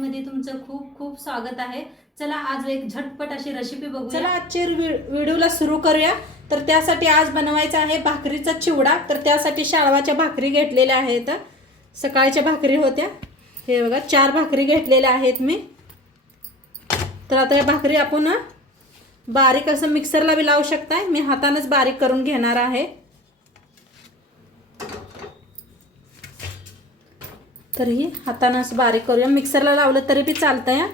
मध्ये तुमचं खूप खूप स्वागत आहे। चला आज एक झटपट अशी रेसिपी बघूया। चला आजच्या व्हिडिओला सुरू करूया। तर त्यासाठी आज बनवायचा आहे भाकरीचा चिवडा। तर त्यासाठी शाळवाच्या भाकरी घेतलेल्या आहेत। सकाळच्या भाकरी होत्या, हे बघा 4 भाकरी घेतलेल्या आहेत मी। तर आता या भाकरी आपण बारीक असं मिक्सरला भी लावू शकताय, मी हातानेच बारीक करून घेणार आहे। तर ही हातानेच बारीक करूया, मिक्सरला लावलं तरी भी चालतंय।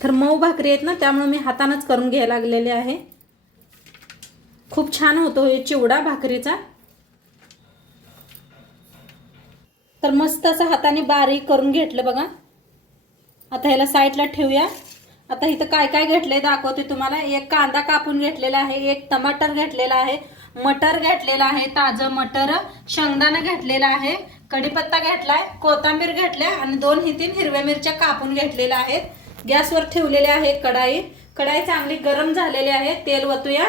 तर मऊ भाकरी आहेत ना, त्यामुळे मी हातानेच करून घ्यायला लागलेले आहे। खूप छान होतो हे चिवडा भाकरीचा। तर मस्त असं हाताने बारीक करून घेतलं बघा। आता ह्याला साईडला ठेवूया। आता इथं काय काय घेतलंय दाखवते तुम्हाला। एक कांदा कापून घेतलेला आहे, एक टमाटर घेतलेला आहे, मटर घेतलेला आहे, ताजं मटर, शेंगदाणा घेतलेला आहे, कढीपत्ता घेतलाय, कोथिंबीर घेतल्या आणि 2-3 हिरव्या मिरच्या कापून घेतलेल्या आहेत। गॅसवर ठेवलेले आहे कढाई। कढाई चांगली गरम झालेली आहे। तेल ओतूया,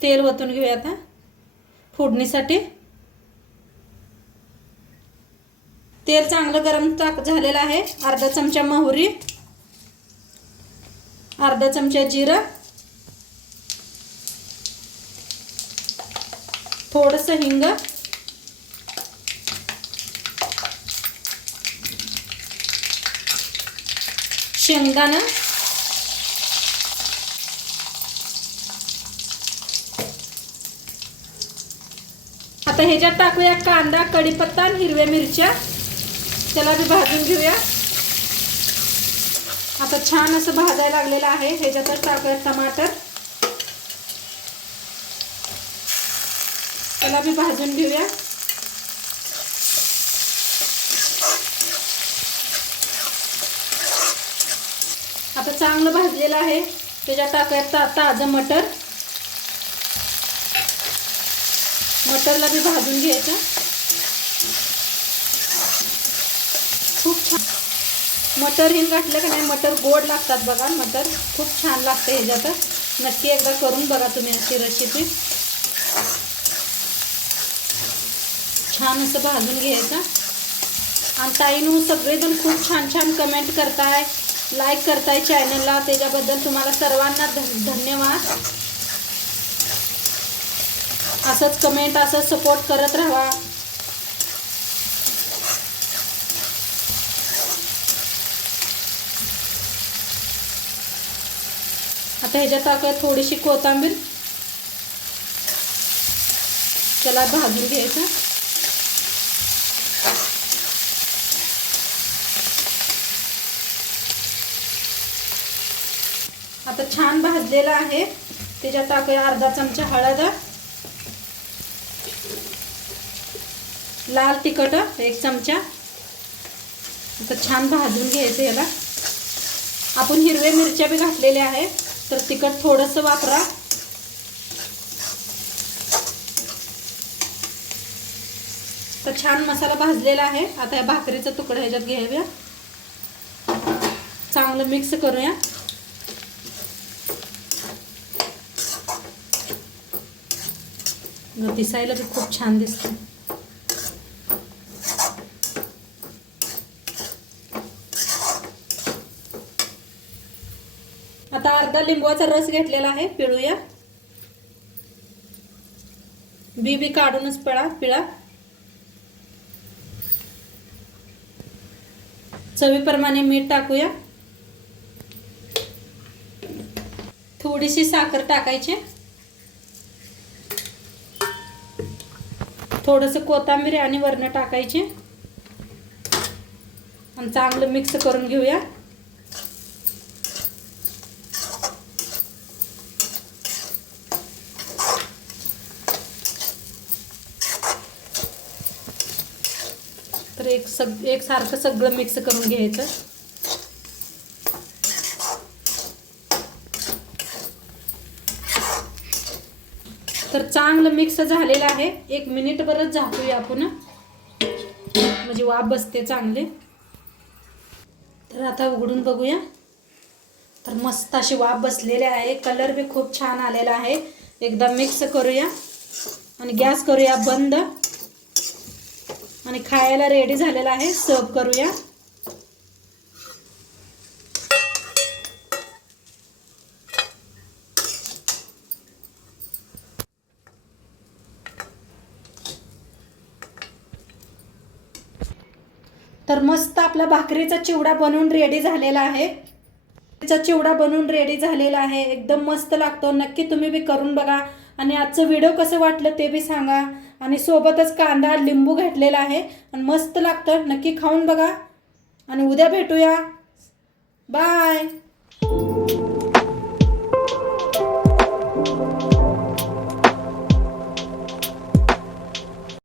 तेल ओतून घेऊया आता फोडणीसाठी। तेल चांगलं गरम झालेलं आहे। अर्धा चमचा मोहरी, अर्धा चमचा जिरं, थोडंसं हिंग, शेंगदाणा, आता ह्याच्यात टाकूया कांदा, कढीपत्ता आणि हिरव्या मिरच्या। त्याला भी भाजून घेऊया। आता छान असं भाजायला लागलेलं आहे। ह्याच्यातच टाकूया टमाटर, त्याला भी भाजून घेऊया। आता चांगलं भाजलेलं आहे, त्याच्यात टाकूया ताजं मटर। मटरला भी भाजून घ्यायचं। खूप छान मटर ही घातलं का नाही, मटर गोड लागतात बघा। मटर खूप छान लागते ह्याच्यात। नक्की एकदा करून बघा तुम्ही अशी रेसिपी। छान असं भाजून घ्यायचं। आणि ताईंनो सगळेजण खूप छान छान कमेंट करताय, लाईक करताय चॅनलला, त्याच्याबद्दल तुम्हाला सर्वांना धन्यवाद। असंच कमेंट, असंच सपोर्ट करत राहा। आता ह्याच्यात टाकूया थोडीशी कोथिंबीर, त्याला भाजून घ्यायचं। आता छान भाजलेला आहे, त्याच्यात टाकूया अर्धा चमचा हळद, लाल तिखट 1 चमचा। आता छान भाजून घ्यायचं याला। आपण हिरव्या मिरच्या भी घातलेल्या आहे, तर तिखट थोडंसं वापरा। तर छान मसाला भाजलेला आहे। आता या भाकरीचा तुकडा ह्याच्यात घ्यायला, चांगलं मिक्स करूया। दिसायला भी खूप छान दिसते। आता अर्धा लिंबूचा रस घेतलेला आहे, पिळूया। बी काढूनच पिळा। चवीप्रमाणे मीठ टाकूया, थोडीशी साखर टाकायची, थोडंसं कोथिंबीर आणि वरण टाकायची आणि चांगलं मिक्स करून घेऊया। तर एक सारखं सगळं मिक्स करून घ्यायचं। तर चांगलं मिक्स झालेलं आहे। 1 मिनिट बरंच झाकूया आपण, म्हणजे वाफ बसते चांगले। तर आता उघडून बघूया। तर मस्त अशी वाफ बसलेली आहे, कलर भी खूप छान आलेला आहे। एकदा मिक्स करूया आणि गॅस करूया बंद। आणि खायला रेडी झालेला आहे. सर्व करूया. तर मस्त आपला भाकरीचा चिवडा बनवून रेडी झालेला आहे. चिवडा बनवून रेडी झालेला आहे. एकदम मस्त लागतो. नक्की तुम्ही बी करून बघा. आणि आजचं व्हिडिओ कसं वाटलं ते बी सांगा. आणि सोबतच कांदा लिंबू घातलेला आहे आणि मस्त लागतं. नक्की खाऊन बघा आणि उद्या भेटूया. बाय.